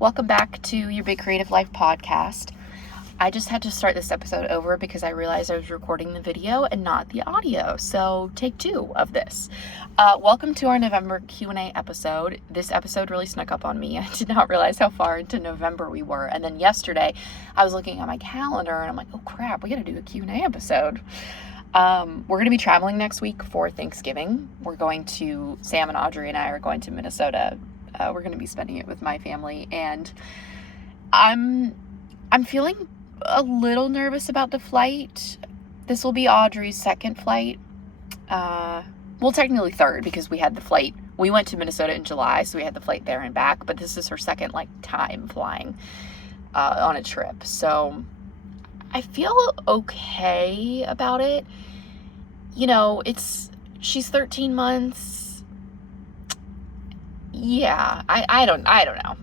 Welcome back to your Big Creative Life podcast. I just had to start this episode over because I realized I was recording the video and not the audio. So take 2 of this. Welcome to our November Q&A episode. This episode really snuck up on me. I did not realize how far into November we were. And then yesterday I was looking at my calendar and I'm like, oh crap, we got to do a Q&A episode. We're going to be traveling next week for Thanksgiving. Sam and Audrey and I are going to Minnesota. We're going to be spending it with my family, and I'm feeling a little nervous about the flight. This will be Audrey's second flight. Well, technically third, because we had the flight. We went to Minnesota in July, so we had the flight there and back, but this is her second time flying on a trip. So I feel okay about it. She's 13 months. Yeah, I don't know.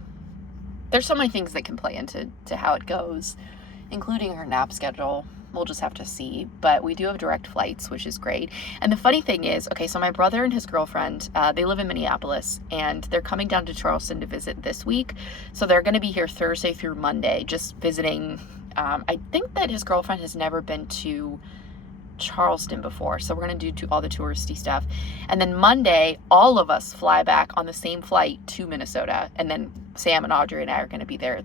There's so many things that can play into how it goes, including her nap schedule. We'll just have to see, but we do have direct flights, which is great. And the funny thing is, so my brother and his girlfriend, they live in Minneapolis, and they're coming down to Charleston to visit this week. So they're going to be here Thursday through Monday, just visiting. I think that his girlfriend has never been to Charleston before, so we're going to do all the touristy stuff. And then Monday, all of us fly back on the same flight to Minnesota, and then Sam and Audrey and I are going to be there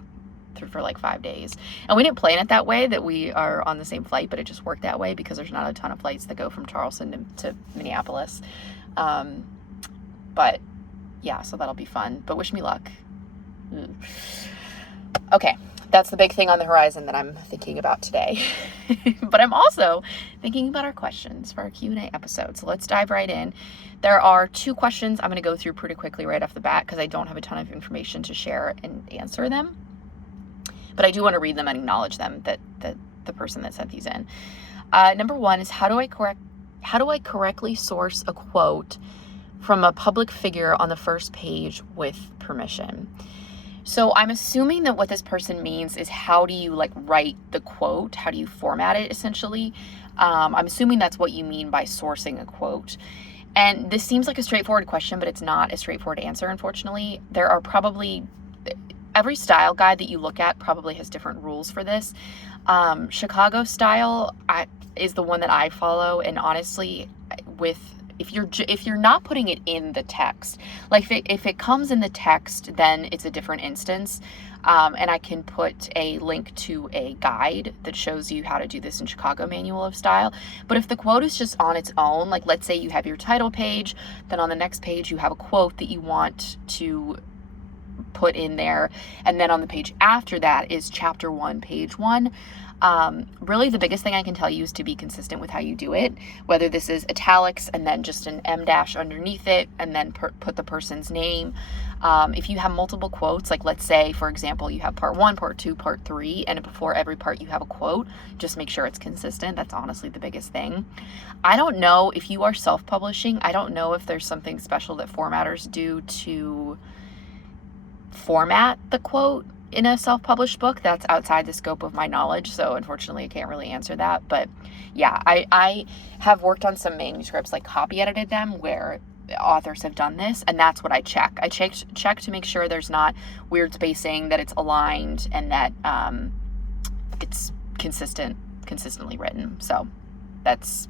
for 5 days. And we didn't plan it that way, that we are on the same flight, but it just worked that way because there's not a ton of flights that go from Charleston to Minneapolis. But yeah, so that'll be fun, but wish me luck. Okay, that's the big thing on the horizon that I'm thinking about today. But I'm also thinking about our questions for our Q&A episode. So let's dive right in. There are 2 questions I'm going to go through pretty quickly right off the bat because I don't have a ton of information to share and answer them. But I do want to read them and acknowledge them, that the person that sent these in. Number 1 is how do I correctly source a quote from a public figure on the first page with permission? So I'm assuming that what this person means is how do you write the quote? How do you format it essentially? I'm assuming that's what you mean by sourcing a quote. And this seems like a straightforward question, but it's not a straightforward answer, unfortunately. There are probably, every style guide that you look at probably has different rules for this. Chicago style is the one that I follow, and honestly, if you're not putting it in the text, if it comes in the text, then it's a different instance. And I can put a link to a guide that shows you how to do this in Chicago Manual of Style. But if the quote is just on its own, let's say you have your title page, then on the next page you have a quote that you want to put in there, and then on the page after that is chapter 1, page 1. Really the biggest thing I can tell you is to be consistent with how you do it, whether this is italics and then just an M dash underneath it and then put the person's name. If you have multiple quotes, let's say, for example, you have part 1, part 2, part 3, and before every part you have a quote, just make sure it's consistent. That's honestly the biggest thing. I don't know if you are self-publishing. I don't know if there's something special that formatters do to format the quote in a self-published book. That's outside the scope of my knowledge, so unfortunately I can't really answer that. But yeah, I have worked on some manuscripts, copy edited them, where authors have done this, and that's what I check. I check to make sure there's not weird spacing, that it's aligned, and that it's consistently written. So that's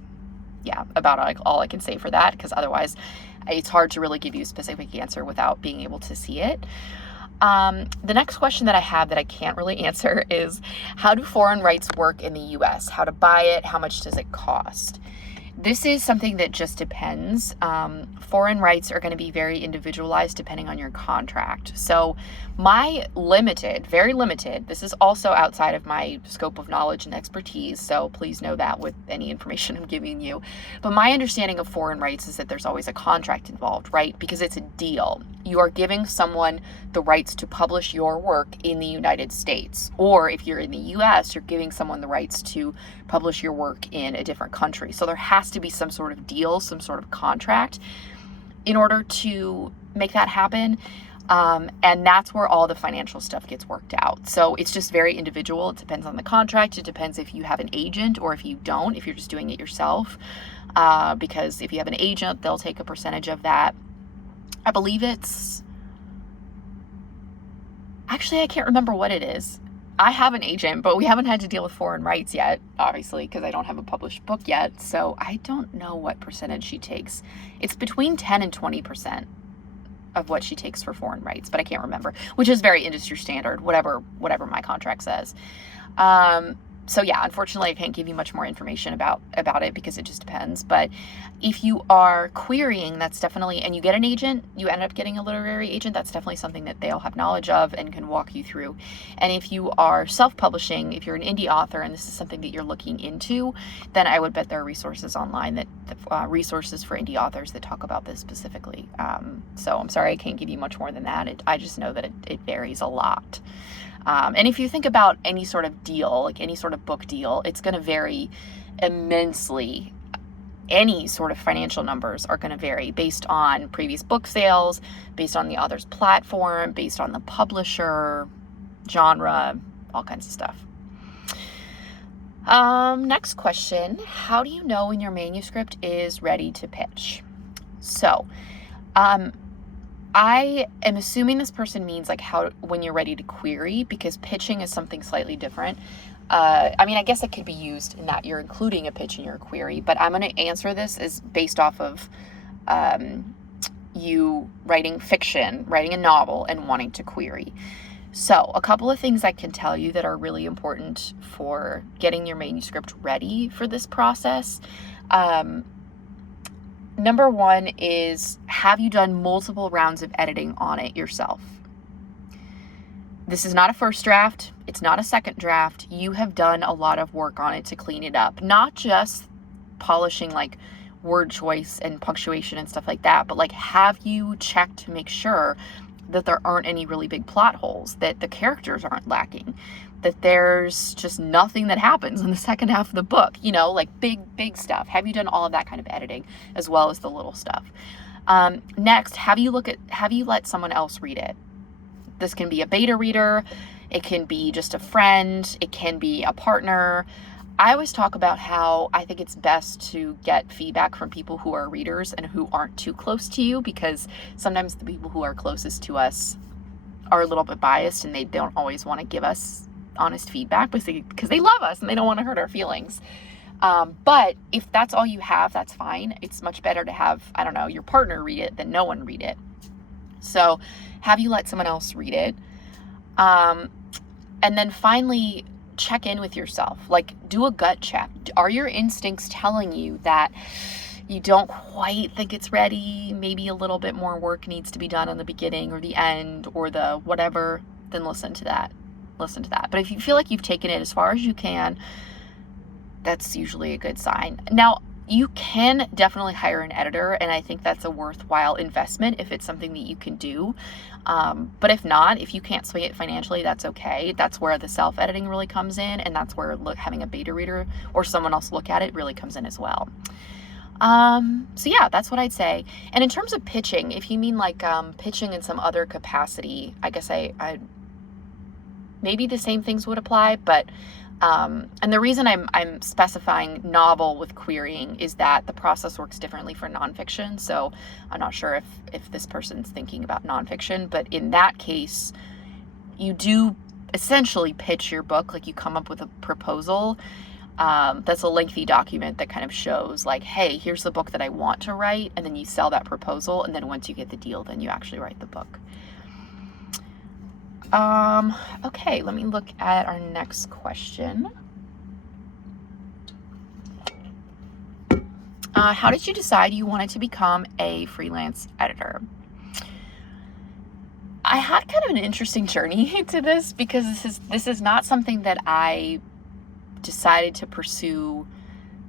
about all I can say for that, because otherwise it's hard to really give you a specific answer without being able to see it. The next question that I have that I can't really answer is, how do foreign rights work in the US? How to buy it? How much does it cost? This is something that just depends. Foreign rights are going to be very individualized depending on your contract. So my very limited, this is also outside of my scope of knowledge and expertise, so please know that with any information I'm giving you. But my understanding of foreign rights is that there's always a contract involved, right? Because it's a deal. You are giving someone the rights to publish your work in the United States. Or if you're in the US, you're giving someone the rights to publish your work in a different country. So there has to be some sort of deal, some sort of contract in order to make that happen. And that's where all the financial stuff gets worked out. So it's just very individual. It depends on the contract. It depends if you have an agent or if you don't, if you're just doing it yourself. Because if you have an agent, they'll take a percentage of that. I believe it's Actually, I can't remember what it is. I have an agent, but we haven't had to deal with foreign rights yet, obviously, because I don't have a published book yet. So I don't know what percentage she takes. It's between 10 and 20% of what she takes for foreign rights, but I can't remember, which is very industry standard, whatever my contract says. So yeah, unfortunately, I can't give you much more information about it because it just depends. But if you are querying, that's definitely, and you get an agent, you end up getting a literary agent, that's definitely something that they'll have knowledge of and can walk you through. And if you are self-publishing, if you're an indie author and this is something that you're looking into, then I would bet there are resources online resources for indie authors that talk about this specifically. So I'm sorry I can't give you much more than that. I just know that it varies a lot. And if you think about any sort of deal, like any sort of book deal, it's going to vary immensely. Any sort of financial numbers are going to vary based on previous book sales, based on the author's platform, based on the publisher, genre, all kinds of stuff. Next question. How do you know when your manuscript is ready to pitch? So, I am assuming this person means like when you're ready to query, because pitching is something slightly different. I mean, I guess it could be used in that you're including a pitch in your query, but I'm going to answer this as based off of you writing fiction, writing a novel and wanting to query. So a couple of things I can tell you that are really important for getting your manuscript ready for this process. Number one is, have you done multiple rounds of editing on it yourself? This is not a first draft. It's not a second draft. You have done a lot of work on it to clean it up. Not just polishing like word choice and punctuation and stuff like that, but like, have you checked to make sure that there aren't any really big plot holes, that the characters aren't lacking, that there's just nothing that happens in the second half of the book, like big stuff. Have you done all of that kind of editing as well as the little stuff? Next, have you let someone else read it? This can be a beta reader. It can be just a friend. It can be a partner. I always talk about how I think it's best to get feedback from people who are readers and who aren't too close to you, because sometimes the people who are closest to us are a little bit biased and they don't always want to give us honest feedback because they love us and they don't want to hurt our feelings. But if that's all you have, that's fine. It's much better to have, your partner read it than no one read it. So have you let someone else read it? And then finally, check in with yourself. Like, do a gut check. Are your instincts telling you that you don't quite think it's ready? Maybe a little bit more work needs to be done on the beginning or the end or the whatever. Then listen to that. But if you feel like you've taken it as far as you can, that's usually a good sign. Now, you can definitely hire an editor, and I think that's a worthwhile investment if it's something that you can do. But if not, if you can't swing it financially, that's okay. That's where the self-editing really comes in, and that's where having a beta reader or someone else look at it really comes in as well. So yeah, that's what I'd say. And in terms of pitching, if you mean like pitching in some other capacity, I guess I maybe the same things would apply, but and the reason I'm specifying novel with querying is that the process works differently for nonfiction. So I'm not sure if this person's thinking about nonfiction, but in that case, you do essentially pitch your book. Like, you come up with a proposal. That's a lengthy document that kind of shows like, hey, here's the book that I want to write. And then you sell that proposal. And then once you get the deal, then you actually write the book. Okay, let me look at our next question. How did you decide you wanted to become a freelance editor? I had kind of an interesting journey to this, because this is not something that I decided to pursue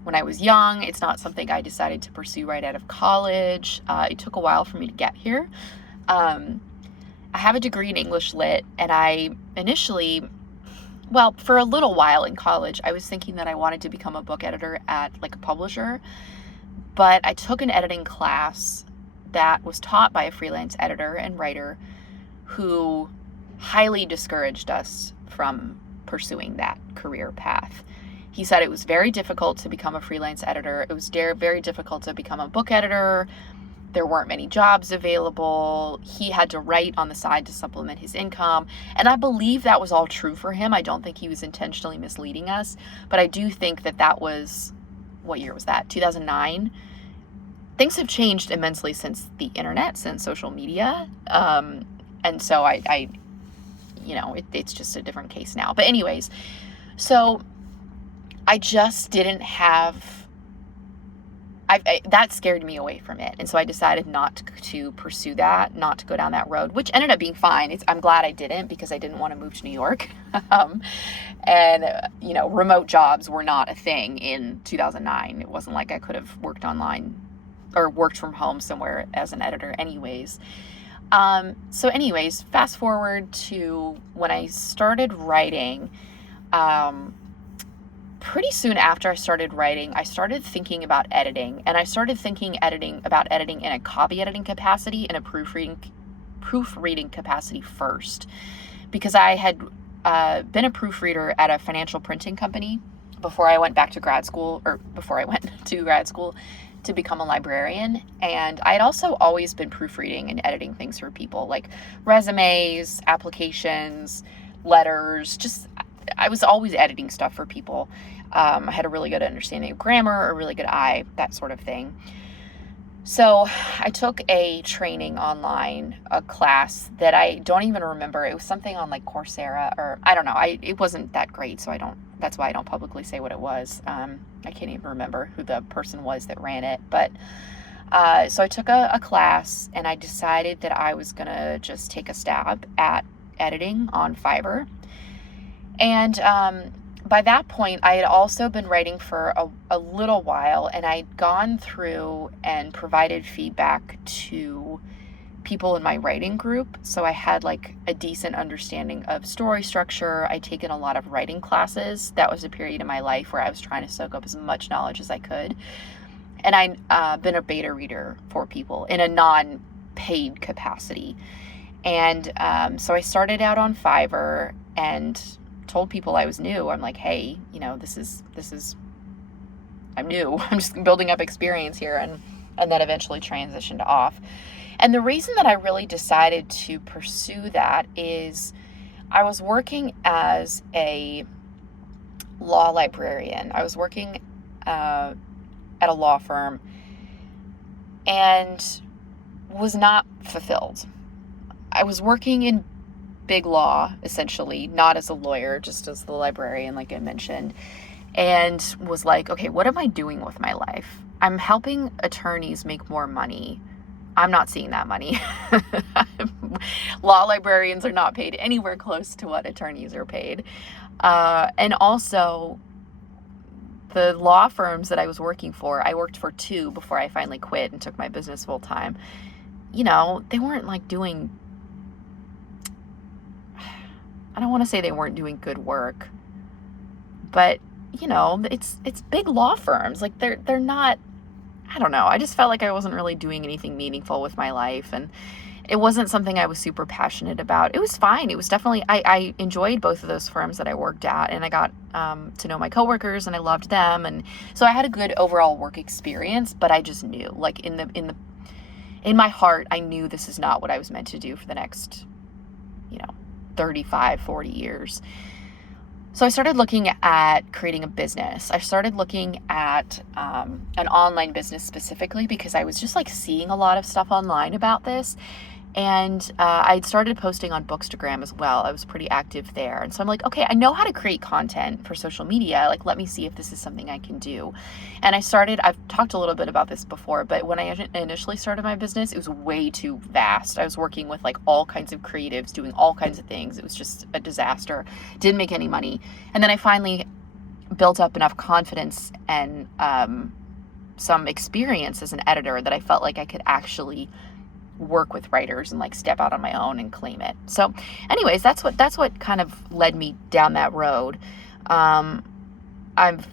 when I was young. It's not something I decided to pursue right out of college. It took a while for me to get here. I have a degree in English Lit, and I initially, for a little while in college, I was thinking that I wanted to become a book editor at like a publisher, but I took an editing class that was taught by a freelance editor and writer who highly discouraged us from pursuing that career path. He said it was very difficult to become a freelance editor. It was very difficult to become a book editor. there weren't many jobs available. He had to write on the side to supplement his income. And I believe that was all true for him. I don't think he was intentionally misleading us, but I do think that was, what year was that? 2009. Things have changed immensely since the internet, since social media. And so I it's just a different case now. But anyways, so I just didn't have, that scared me away from it. And so I decided not to pursue that, not to go down that road, which ended up being fine. I'm glad I didn't, because I didn't want to move to New York. Remote jobs were not a thing in 2009. It wasn't like I could have worked online or worked from home somewhere as an editor anyways. So anyways, fast forward to when I started writing, pretty soon after I started writing, I started thinking about editing, and I started thinking about editing in a copy editing capacity and a proofreading capacity first, because I had been a proofreader at a financial printing company before I went to grad school to become a librarian. And I had also always been proofreading and editing things for people, like resumes, applications, letters, I was always editing stuff for people. I had a really good understanding of grammar, a really good eye, that sort of thing. So I took a training online, a class that I don't even remember. It was something on like Coursera, or I don't know. It wasn't that great, so that's why I don't publicly say what it was. I can't even remember who the person was that ran it. But so I took a class, and I decided that I was gonna just take a stab at editing on Fiverr. And by that point, I had also been writing for a little while, and I'd gone through and provided feedback to people in my writing group. So I had like a decent understanding of story structure. I'd taken a lot of writing classes. That was a period in my life where I was trying to soak up as much knowledge as I could. And I'd been a beta reader for people in a non-paid capacity. And so I started out on Fiverr and told people I was new. I'm like, hey, this is I'm new. I'm just building up experience here, and then eventually transitioned off. And the reason that I really decided to pursue that is I was working as a law librarian. I was working at a law firm and was not fulfilled. I was working in big law, essentially, not as a lawyer, just as the librarian, like I mentioned, and was like, okay, what am I doing with my life? I'm helping attorneys make more money. I'm not seeing that money. Law librarians are not paid anywhere close to what attorneys are paid. And also, the law firms that I was working for, I worked for 2 before I finally quit and took my business full time. They weren't like doing, I don't want to say they weren't doing good work, but it's big law firms. Like they're not, I don't know. I just felt like I wasn't really doing anything meaningful with my life, and it wasn't something I was super passionate about. It was fine. It was definitely, I enjoyed both of those firms that I worked at, and I got to know my coworkers, and I loved them. And so I had a good overall work experience, but I just knew, like in my heart, I knew this is not what I was meant to do for the next, 35, 40 years. So I started looking at creating a business. I started looking at an online business specifically because I was just like seeing a lot of stuff online about this. And I'd started posting on Bookstagram as well. I was pretty active there. And so I'm like, okay, I know how to create content for social media. Like, let me see if this is something I can do. And I've talked a little bit about this before, but when I initially started my business, it was way too vast. I was working with like all kinds of creatives, doing all kinds of things. It was just a disaster. Didn't make any money. And then I finally built up enough confidence and some experience as an editor that I felt like I could actually work with writers and like step out on my own and claim it. So anyways, that's what kind of led me down that road. I've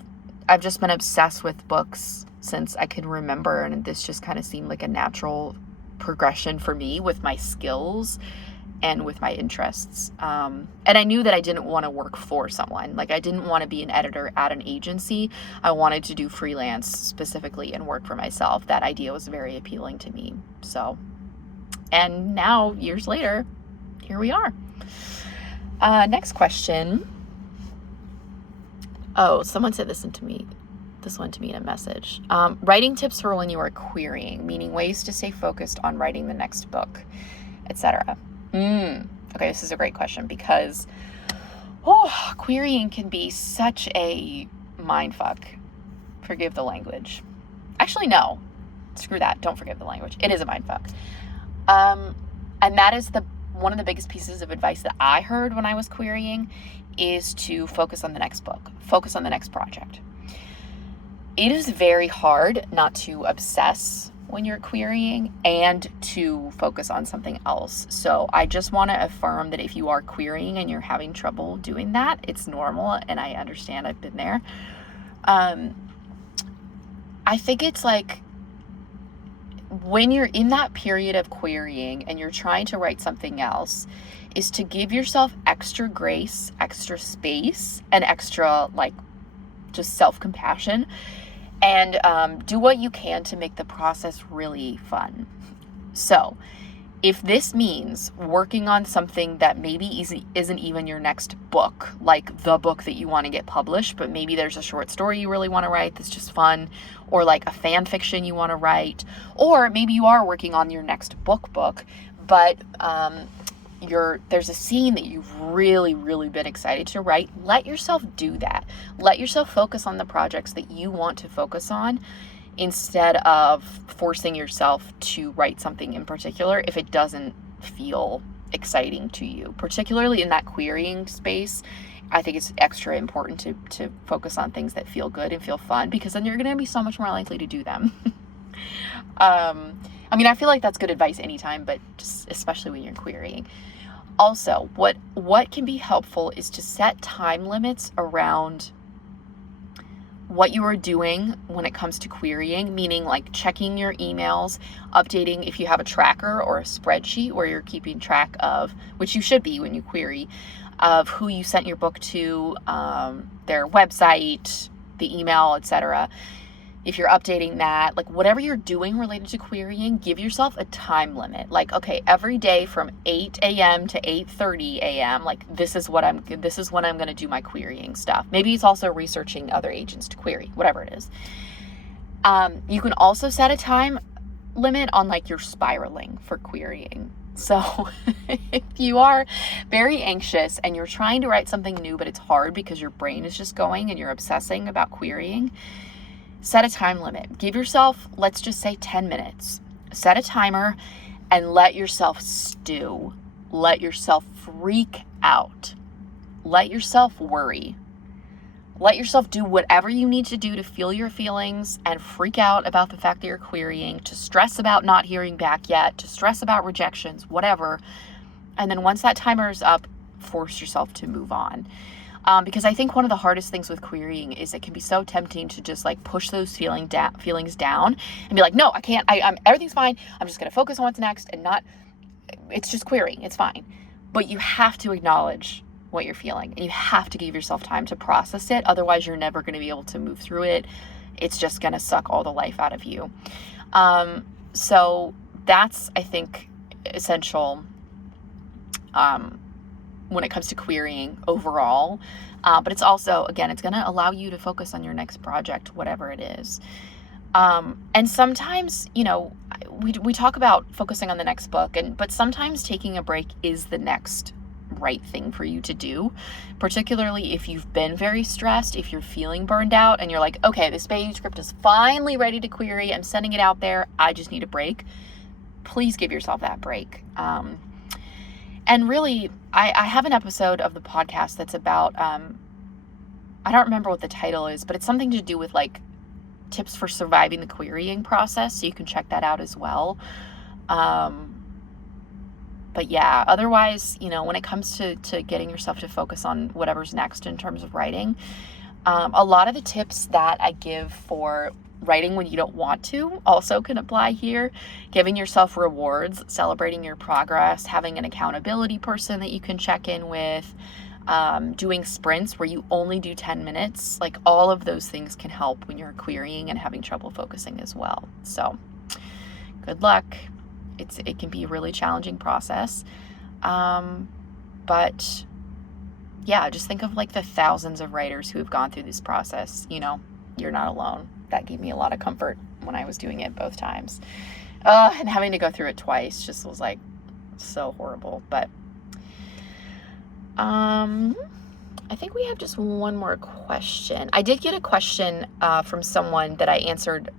just been obsessed with books since I can remember, and this just kind of seemed like a natural progression for me with my skills and with my interests. And I knew that I didn't want to work for someone. Like, I didn't want to be an editor at an agency. I wanted to do freelance specifically and work for myself. That idea was very appealing to me. So, and now, years later, here we are. Next question. Oh, someone said this one to me in a message. Writing tips for when you are querying, meaning ways to stay focused on writing the next book, etc. Okay, this is a great question because querying can be such a mindfuck. Forgive the language. Actually, no. Screw that. Don't forgive the language. It is a mindfuck. And that is one of the biggest pieces of advice that I heard when I was querying is to focus on the next book, focus on the next project. It is very hard not to obsess when you're querying and to focus on something else. So I just want to affirm that if you are querying and you're having trouble doing that, it's normal, and I understand. I've been there. I think it's like when you're in that period of querying and you're trying to write something else, is to give yourself extra grace, extra space, and extra just self-compassion, and do what you can to make the process really fun. So if this means working on something that maybe isn't even your next book, like the book that you want to get published, but maybe there's a short story you really want to write that's just fun, or like a fan fiction you want to write, or maybe you are working on your next book, but there's a scene that you've really, really been excited to write. Let yourself do that. Let yourself focus on the projects that you want to focus on instead of forcing yourself to write something in particular if it doesn't feel exciting to you. Particularly in that querying space, I think it's extra important to focus on things that feel good and feel fun, because then you're going to be so much more likely to do them. I mean, I feel like that's good advice anytime, but just especially when you're querying. Also, what can be helpful is to set time limits around what you are doing when it comes to querying, meaning like checking your emails, updating if you have a tracker or a spreadsheet where you're keeping track of, which you should be when you query, of who you sent your book to, their website, the email, etc. If you're updating that, like whatever you're doing related to querying, give yourself a time limit. Like, okay, every day from 8 a.m. to 8:30 a.m., like this is when I'm going to do my querying stuff. Maybe it's also researching other agents to query, whatever it is. You can also set a time limit on like your spiraling for querying. So if you are very anxious and you're trying to write something new, but it's hard because your brain is just going and you're obsessing about querying, set a time limit. Give yourself, let's just say 10 minutes. Set a timer and let yourself stew. Let yourself freak out. Let yourself worry. Let yourself do whatever you need to do to feel your feelings and freak out about the fact that you're querying, to stress about not hearing back yet, to stress about rejections, whatever. And then once that timer is up, force yourself to move on. Because I think one of the hardest things with querying is it can be so tempting to just like push those feelings down and be like, no, I can't, everything's fine. I'm just going to focus on what's next and it's just querying. It's fine. But you have to acknowledge what you're feeling and you have to give yourself time to process it. Otherwise you're never going to be able to move through it. It's just going to suck all the life out of you. So that's, I think, essential, when it comes to querying overall. But it's also, again, it's going to allow you to focus on your next project, whatever it is. And sometimes, we talk about focusing on the next book, but sometimes taking a break is the next right thing for you to do, particularly if you've been very stressed, if you're feeling burned out and you're like, okay, this manuscript is finally ready to query. I'm sending it out there. I just need a break. Please give yourself that break. And really, I have an episode of the podcast that's about, I don't remember what the title is, but it's something to do with like tips for surviving the querying process. So you can check that out as well. But yeah, otherwise, when it comes to getting yourself to focus on whatever's next in terms of writing, a lot of the tips that I give for writing when you don't want to also can apply here. Giving yourself rewards, celebrating your progress, having an accountability person that you can check in with, doing sprints where you only do 10 minutes. Like, all of those things can help when you're querying and having trouble focusing as well. So good luck. It can be a really challenging process. But yeah, just think of like the thousands of writers who have gone through this process. You know, you're not alone. That gave me a lot of comfort when I was doing it both times. And having to go through it twice just was like so horrible. But I think we have just one more question. I did get a question from someone that I answered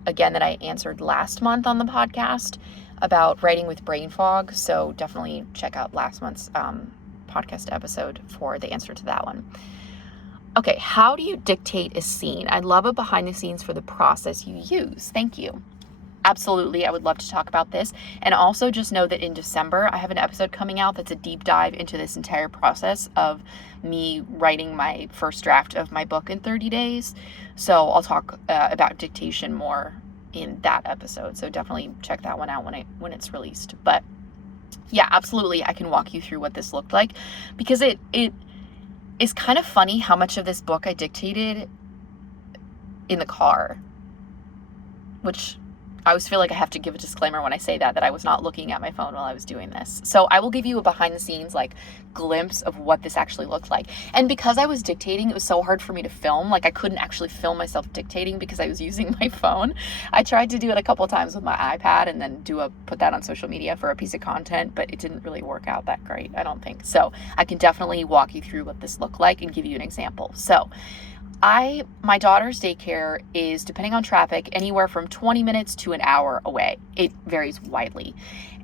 last month on the podcast about writing with brain fog. So definitely check out last month's podcast episode for the answer to that one. Okay, how do you dictate a scene? I'd love a behind the scenes for the process you use. Thank you. Absolutely, I would love to talk about this. And also just know that in December, I have an episode coming out that's a deep dive into this entire process of me writing my first draft of my book in 30 days. So I'll talk about dictation more in that episode. So definitely check that one out when it's released. But yeah, absolutely, I can walk you through what this looked like, because it is kind of funny how much of this book I dictated in the car, which I always feel like I have to give a disclaimer when I say that I was not looking at my phone while I was doing this. So I will give you a behind the scenes like glimpse of what this actually looked like. And because I was dictating, it was so hard for me to film. Like, I couldn't actually film myself dictating because I was using my phone. I tried to do it a couple of times with my iPad and then put that on social media for a piece of content, but it didn't really work out that great, I don't think. So I can definitely walk you through what this looked like and give you an example. So my daughter's daycare is, depending on traffic, anywhere from 20 minutes to an hour away. It varies widely.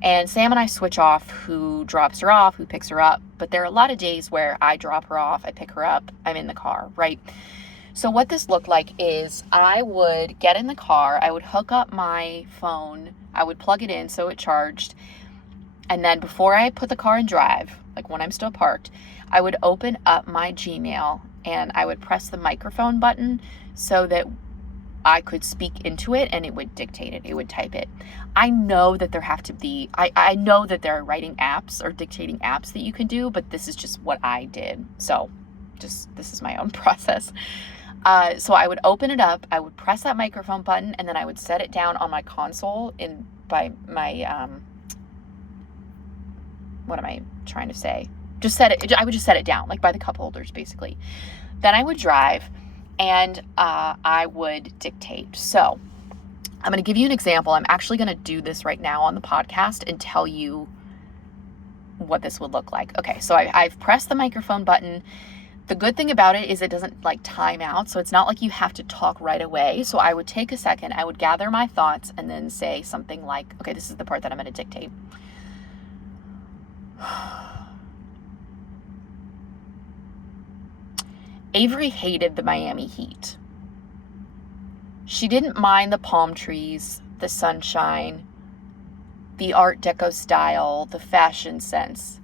And Sam and I switch off who drops her off, who picks her up. But there are a lot of days where I drop her off, I pick her up, I'm in the car, right? So what this looked like is I would get in the car, I would hook up my phone, I would plug it in so it charged. And then before I put the car in drive, like when I'm still parked, I would open up my Gmail and I would press the microphone button so that I could speak into it and it would dictate it. It would type it. I know that I know that there are writing apps or dictating apps that you can do, but this is just what I did. So this is my own process. So I would open it up, I would press that microphone button, and then I would set it down on my console by my, what am I trying to say? I would just set it down, like by the cup holders, basically. Then I would drive and I would dictate. So I'm going to give you an example. I'm actually going to do this right now on the podcast and tell you what this would look like. Okay, so I've pressed the microphone button. The good thing about it is it doesn't like time out, so it's not like you have to talk right away. So I would take a second, I would gather my thoughts, and then say something like, okay, this is the part that I'm going to dictate. Avery hated the Miami heat. She didn't mind the palm trees, the sunshine, the Art Deco style, the fashion sense.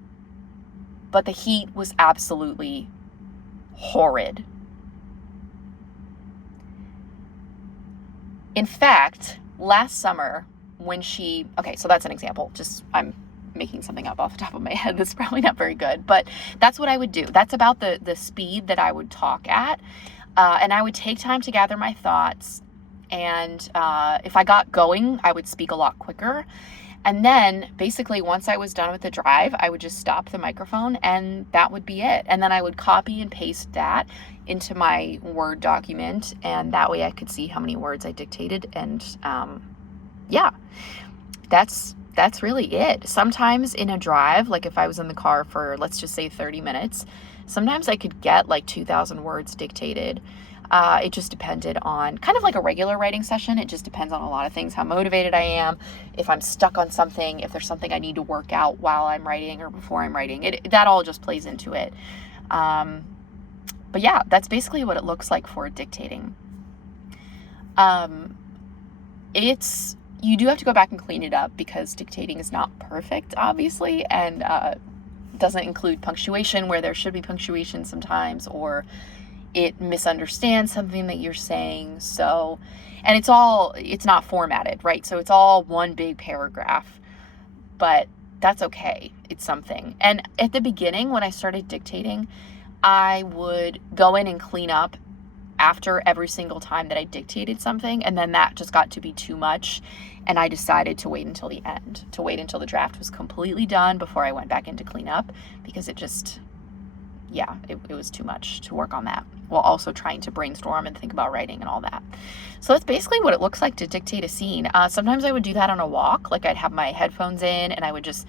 But the heat was absolutely horrid. In fact, last summer okay, so that's an example. I'm making something up off the top of my head that's probably not very good, but that's what I would do. That's about the speed that I would talk at. And I would take time to gather my thoughts. And if I got going, I would speak a lot quicker. And then basically once I was done with the drive, I would just stop the microphone and that would be it. And then I would copy and paste that into my Word document. And that way I could see how many words I dictated. And yeah, that's really it. Sometimes in a drive, like if I was in the car for, let's just say 30 minutes, sometimes I could get like 2,000 words dictated. It just depended on kind of like a regular writing session. It just depends on a lot of things, how motivated I am, if I'm stuck on something, if there's something I need to work out while I'm writing or before I'm writing. That all just plays into it. But yeah, that's basically what it looks like for dictating. You do have to go back and clean it up because dictating is not perfect, obviously, and doesn't include punctuation where there should be punctuation sometimes, or it misunderstands something that you're saying. So, and it's not formatted, right? So it's all one big paragraph, but that's okay. It's something. And at the beginning, when I started dictating, I would go in and clean up after every single time that I dictated something, and then that just got to be too much, and I decided to wait until the end, to wait until the draft was completely done before I went back in to clean up, because it just, yeah, it was too much to work on that, while also trying to brainstorm and think about writing and all that. So that's basically what it looks like to dictate a scene. Sometimes I would do that on a walk, like I'd have my headphones in, and I would just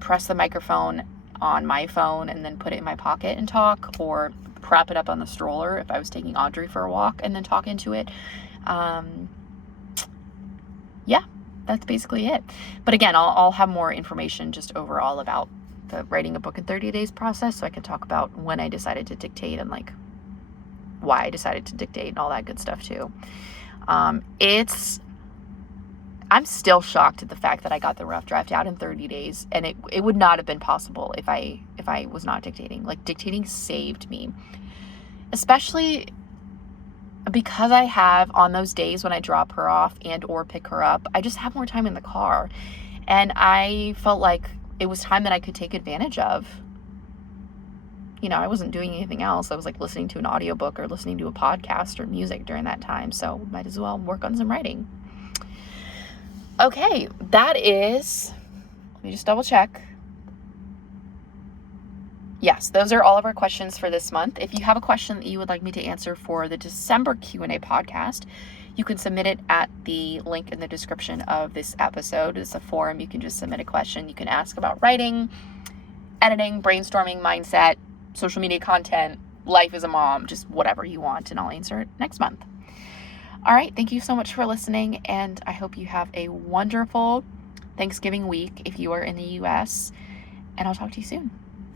press the microphone on my phone and then put it in my pocket and talk, or prop it up on the stroller if I was taking Audrey for a walk and then talk into it. Yeah, that's basically it. But again, I'll have more information just overall about the writing a book in 30 days process, so I can talk about when I decided to dictate and like why I decided to dictate and all that good stuff too. I'm still shocked at the fact that I got the rough draft out in 30 days, and it would not have been possible if I was not dictating. Like, dictating saved me, especially because I have, on those days when I drop her off and or pick her up, I just have more time in the car, and I felt like it was time that I could take advantage of. You know, I wasn't doing anything else. I was like listening to an audiobook or listening to a podcast or music during that time, so might as well work on some writing. Okay, that is, let me just double check. Yes, those are all of our questions for this month. If you have a question that you would like me to answer for the December Q&A podcast, you can submit it at the link in the description of this episode. It's a forum. You can just submit a question. You can ask about writing, editing, brainstorming, mindset, social media content, life as a mom, just whatever you want, and I'll answer it next month. All right, thank you so much for listening, and I hope you have a wonderful Thanksgiving week if you are in the U.S., and I'll talk to you soon.